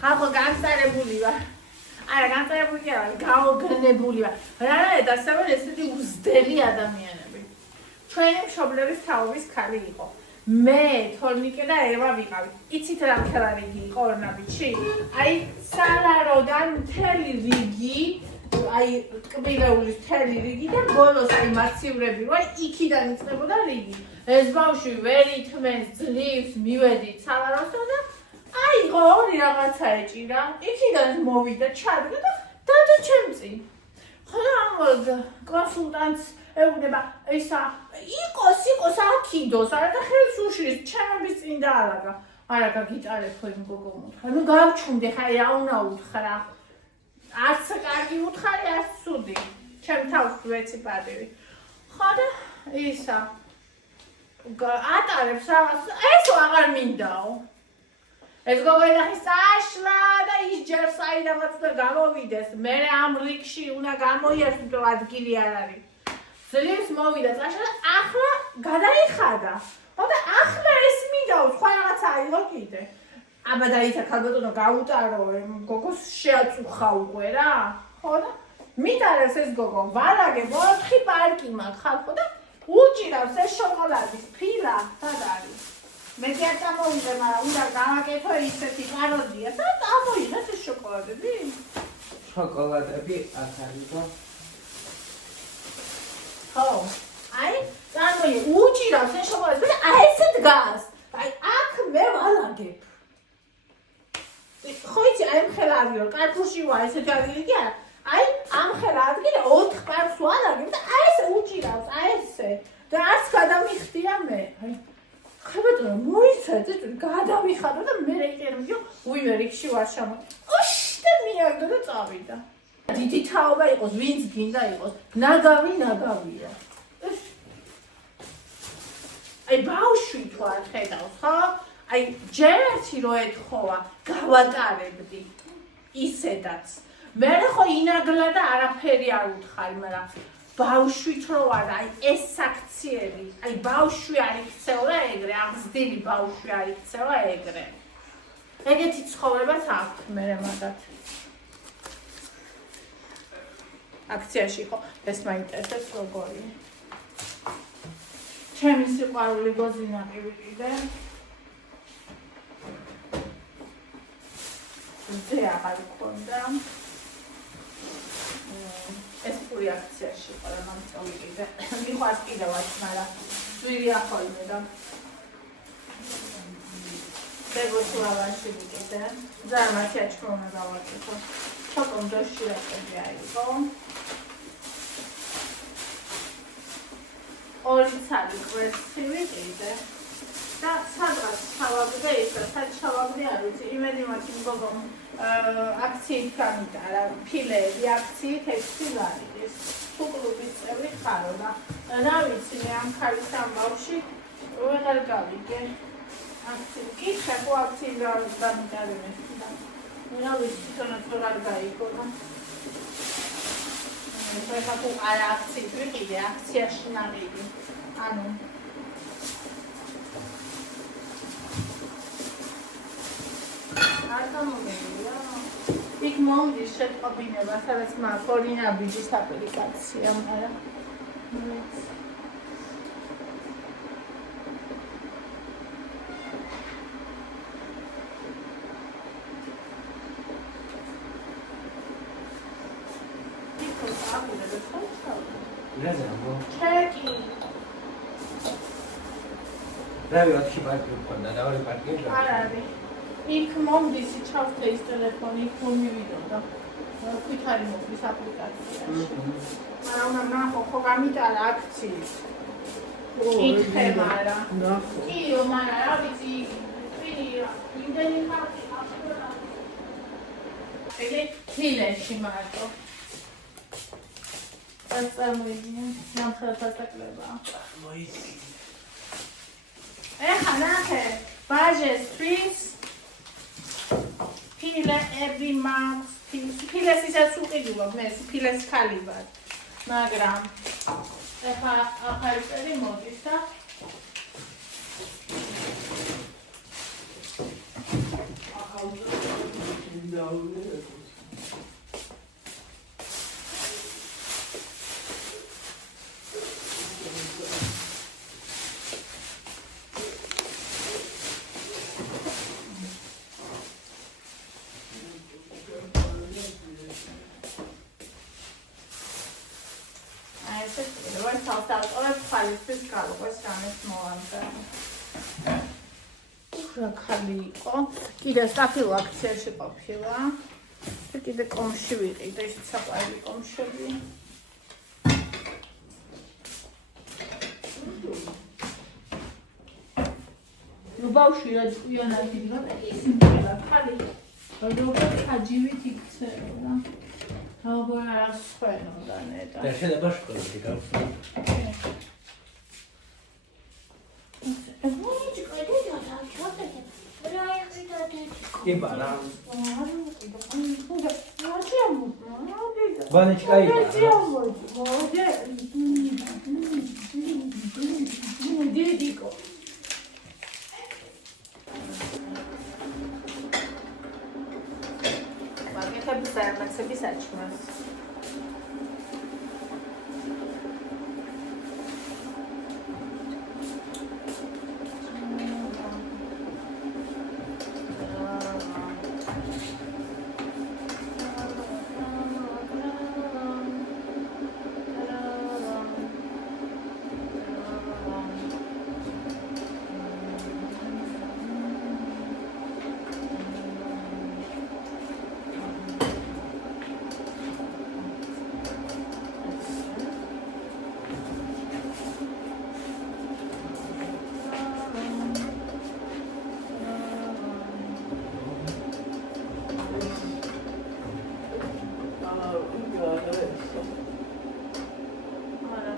ხალხო განსწრებული ვარ. არა, განსწრებული კი არა, გაოგნებული ვარ. რა დასაბარ ესეთი უზდელი ადამიანები. ჩვენი მშობლების თაობის ქალი იყო. მე, თორნიკე და ევა ვიყავით. იცით რა მთელი რიგი იყო ორნაბიჯში? აი, სალაროდან მთელი რიგი, აი, ტკბილეულის მთელი რიგი და ბოლოს აი მაცივრები ვარ, იქიდან იწყებოდა რიგი. ეს ბავშვი ვერ ითმენს, ძლივს, მივედით სალაროსთან და აიღო ორი რაღაცა ეჭირა, იქიდან მოვიდა, ჩადგა და დადო ჩემწინ. ხოლო ამ კონსულტანტს ეუბნება, ისა იყოს აქიდოს, არა და ხელს უშლის, ჩემების წინ დაალაგა. არა გაგიტარებ ხო იმ გოგო მუთხრა. ნუ გავჩუნდე ხა რა უნდა უთხრა. არც კარგი უთხარი, არც ცუდი. ჩემ თავს ვეცი პატივი. ხო და ისა ატარებს რაღაც, ესო აღარ მინდაო. ეს გოგო ნახის აშლა და ისჯერს აიდანაც და გამოვიდეს. მე ამ რიგში უნდა გამოიერთო ადგილი არ არის. ძლივს მოვიდა წაშლა და ახლა გადაიხადა. ხო და ახლა ეს მინდაო, სხვა რაღაცა აიღო კიდე. აბა და ისა ქალბატონო გაუტარო, გოგოს შეაწუხა უკვე რა. ხო და მიტარებს ეს გოგო, ვარაგე 4 პარკი მაქვს ხალხო და უჭირავს ეს შოკოლადის ფილა, სად არის? მე კი არ წამოვიდე, მაგრამ უნდა გავაკეთო ისეთი პაროდია და წამოიღეს ეს შოკოლადები. შოკოლადები აქ არისო. ხო, აი, წამოიღე, უჭირავს ეს შოკოლადები და აი ესე დგას. აი, აქ მე ვალაგებ. ხო იცი, აი მხელა ადგილი, კარფუში ვარ, ესეთი ადგილი კი არა. აი, ამ ხელა ადგილი 4 პარკს ვალაგებ და აი ესე უჭირავს, აი ესე. და არც გადამიხდია მე. აი ხებატონო მოიცადე, გადავიხადო და მე რეიტერმიო, უიმე რიგში ვარ ჩამო. ოშ და მიაგდო და წავიდა. დიდი თაობა იყოს, ვინც გინდა იყოს, ნაგავია. აი ბავშვი თუ არ ხედავს, ხო? აი ჯერ ერთი რო ეთხოვა, გავატარებდი ისედაც. მე ხო ინაგლა და არაფერი არ უთხარი, მაგრამ ბავშვით რო არ, აი ეს საქციელი, აი ბავშვი არ იქცევა ეგრე, აღზრდილი ბავშვი არ იქცევა ეგრე. ეგეთი ცხოვრებაც აქვს მე მაგათ. აქციაში ხო, ეს მაინტერესებს როგორი. ჩემი სიყვარული გოზინა ყივიყიდე. ზე აღარ გქონდა. ეს პური აქციაში ყო რა მომწოვიდე. მიყვარს კიდევაც, მაგრამ ძვირი ახოლმე და დეგოსლავაში ვიყიდე. ზარმათი აჩქრონა დავაკეთო. ცოტა დროში რაკები აიღო. ორი ცალი კვერცხი ვიყიდე. და სადღაც ჩავაგდე ისა, სად ჩავაგდე არ ვიცი, იმედი მაქვს იმ გოგომ აქციით გამიტარა, ფილეები აქციით 6 ლარი. თუ კლუბის წევრი ხარო და რა ვიცი, მე ამ ქალის ამბავში ვეღარ გავიგე. აქცია, კითხე ხო აქციით გამიტარებენ და რა ვიცი, თვითონაც ვერ არ გაიგო და ეხლა თუ არა აქციით ვიყიდე, აქციაში ნაღიდი. ანუ არ გამომეულია. იქ მომდის შეტყობინება, სადაც მაქვს ორინაბიჯის აპლიკაცია, მაგრამ ჩეკი. რავი, 4 პარკი მქონდა და 2 პარკი არ არის. იქ მომდის ჩავხდე ის ტელეფონი, იქ მომივიდოდა. ქვითარი მომდის აპლიკაციაში. მაგრამ უნდა ნახო, ხო გამიტარა აქციის. კითხე, მაგრამ. ნახო. კიო, მაგრამ რა ვიცი, იმდენი ხალხი აფროდა. ეგ ფილეში მარტო. ეს წარმოიდგინე, სამხრეთ დასაკლება. მოიდგინე. ეხლა ნახე, ბაჟესთვის ფილეები მაქვს, ფილეს ისაც უყიდულობ, მე ფილეს ქალი ვარ, მაგრამ ეხლა ახალი წელი მოდის და ხალიფის გალყვეს რამეს მოვანდა. რა ხალი იყო? კიდე საფილო აქციაში ყოფილა. და კიდე კომში ვიყიდე, ის საყვარელი კომშები. ბავშვი რა ჭკვიანად იდგა და ისინი ხალი როგორ ხაჯივით იქცეოდა. როგორ ასხენოდა ნეტა. და შეიძლება შეკრებდი გავხსნა. Ибара. Ванечка Дедико. Ванечка писает, Макса писать у нас.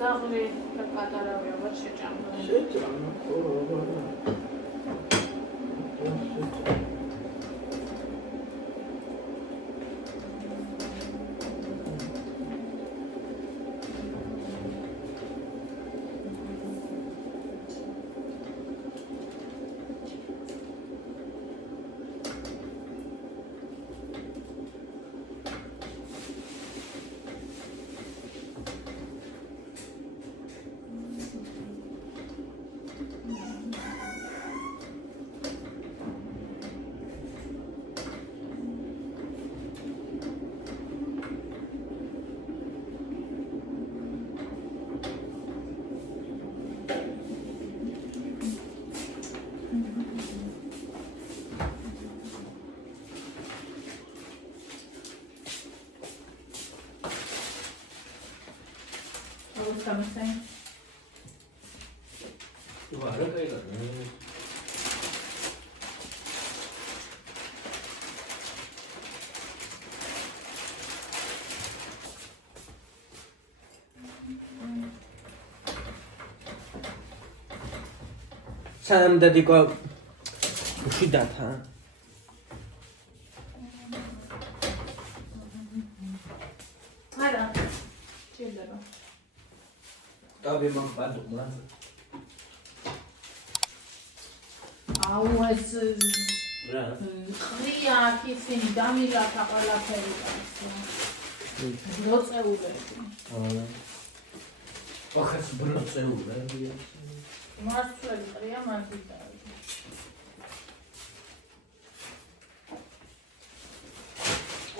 ზაღლი და პატარავია ვარ შეჭამდა. შეჭამდა, ხო, რა. Something. Vara kayda. Sam dedico uscita. Ara. Children. Tabii bak ben de ulan. Aues Რა. ყრია ისინი დამილათა ყველაფერი კაცო. როწეულები. ვახაც ბროწეულები. მასწველი ყრია მაგიტა.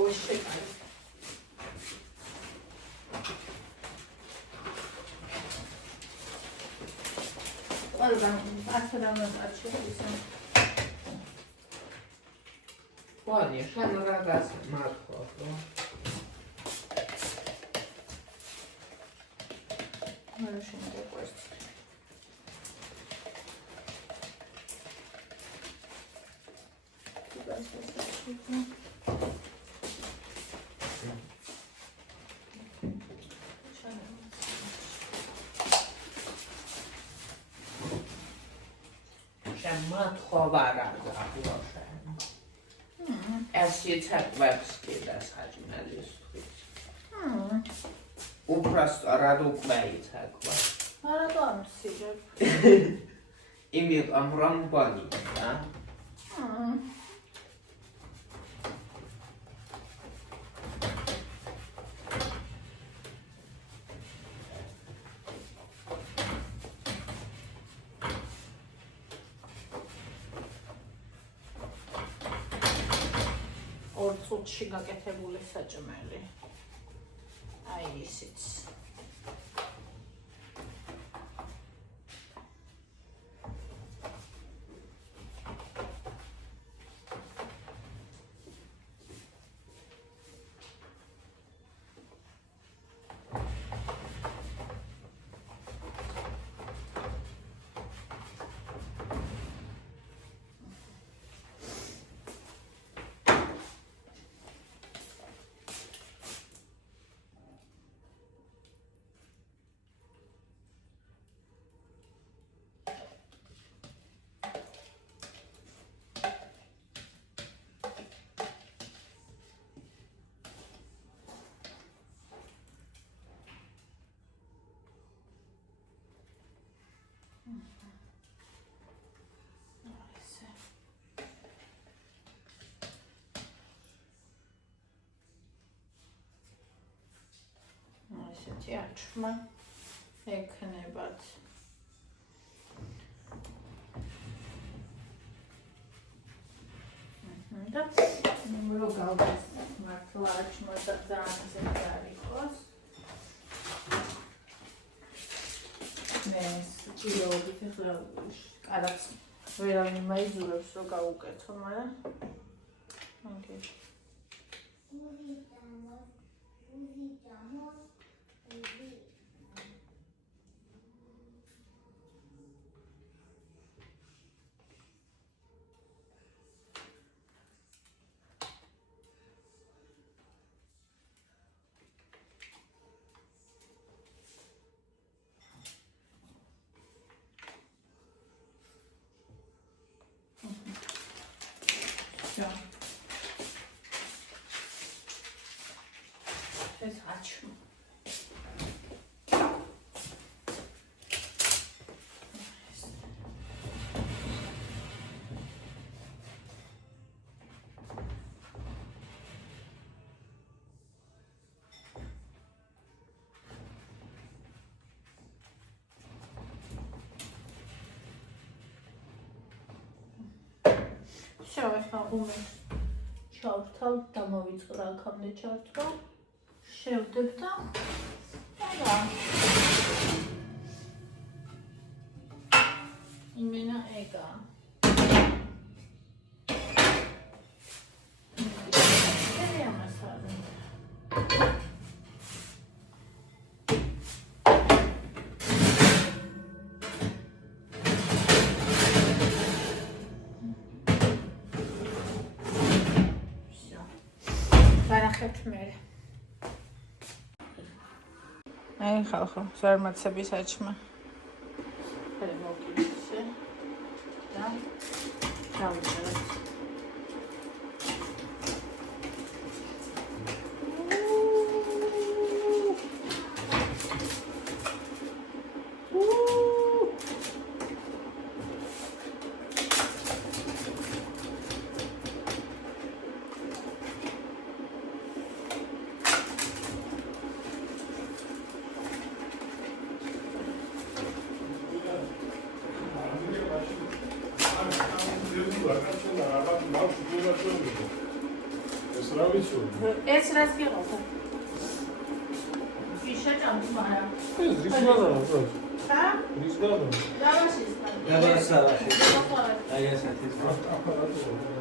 ოშეკა. ყველგან ასრამას არჩევისა. Конечно, ну раз матко. Хорошо, не такой. Туда сейчас. Matko varaga proszę. Es jetzt webski das haġimelistrix. Uprosto raduk vejtekva. Ara tam siġeb. Imit amran bani, ja? ორ წუთში გაკეთებული საჭმელი. აი ისიც. ესეთი აჩმა ექნებათ. და რო გავდეს მართლა აჩმა და ძალიან ზედა იყოს. ეს ჭიროებით ახლა კარაც ვერავინ მაიზურებს რო გავუკეთო, მაგრამ ოკეი. ეს აჩმა. Всё, ახლა უმეს ჩავთავ, დამოვიწყდა აქამდე ჩართვა. შევდებ და რა. იმენა ეგა. ეს ამასალი. განახებთ მე. აი ხალხო, ზარმაცების აჩმა. ხელი მოვკიდე და გავუჭერეთ. ეს რას გიყავდა? ვიშაჭამთ მაგრამ. ეს რის გადაა? ხა? რის გადაა? დავაშის. დავასავაში. აი ესეთი აპარატურა.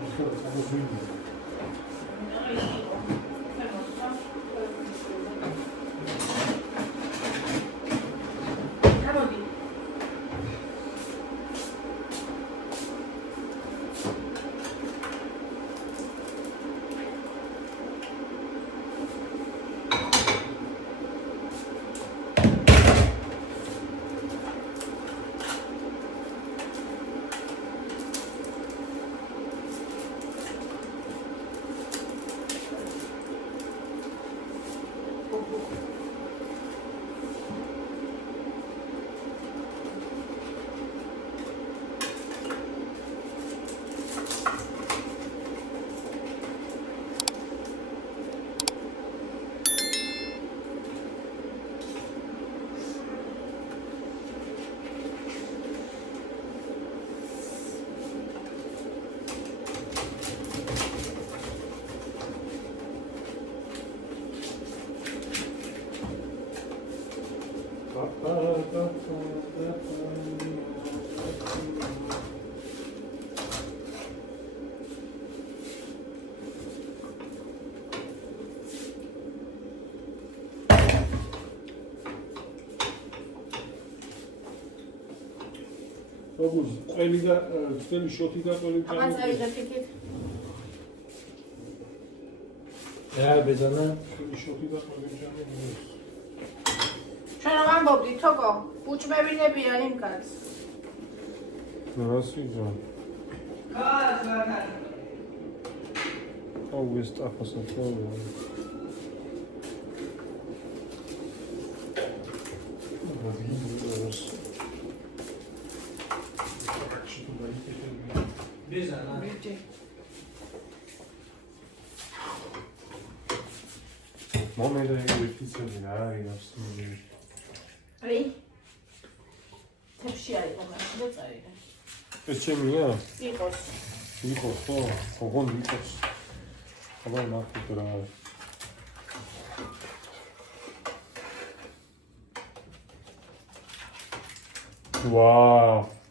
როგორც ყველი და წელი შოთი და ყველი აბა წაიღებ იქით. რა ბეძანა? წელი შოთი და ყველი ჩამოვიდეს. ჩვენ რომ ამბობდით, თოკო, უჭმევინებია იმ კაცს. რასიძა? კაცი. აუ ეს ტაფასა. ბეძანა. მომენტი ვიფიცები რა იასწრები. აი. თებში არის მომენტი და წაიღე. ეს ჩემია? იყოს. იყოს ხო? ოღონდ იყოს. აბა ნახეთ რა. ვაუ.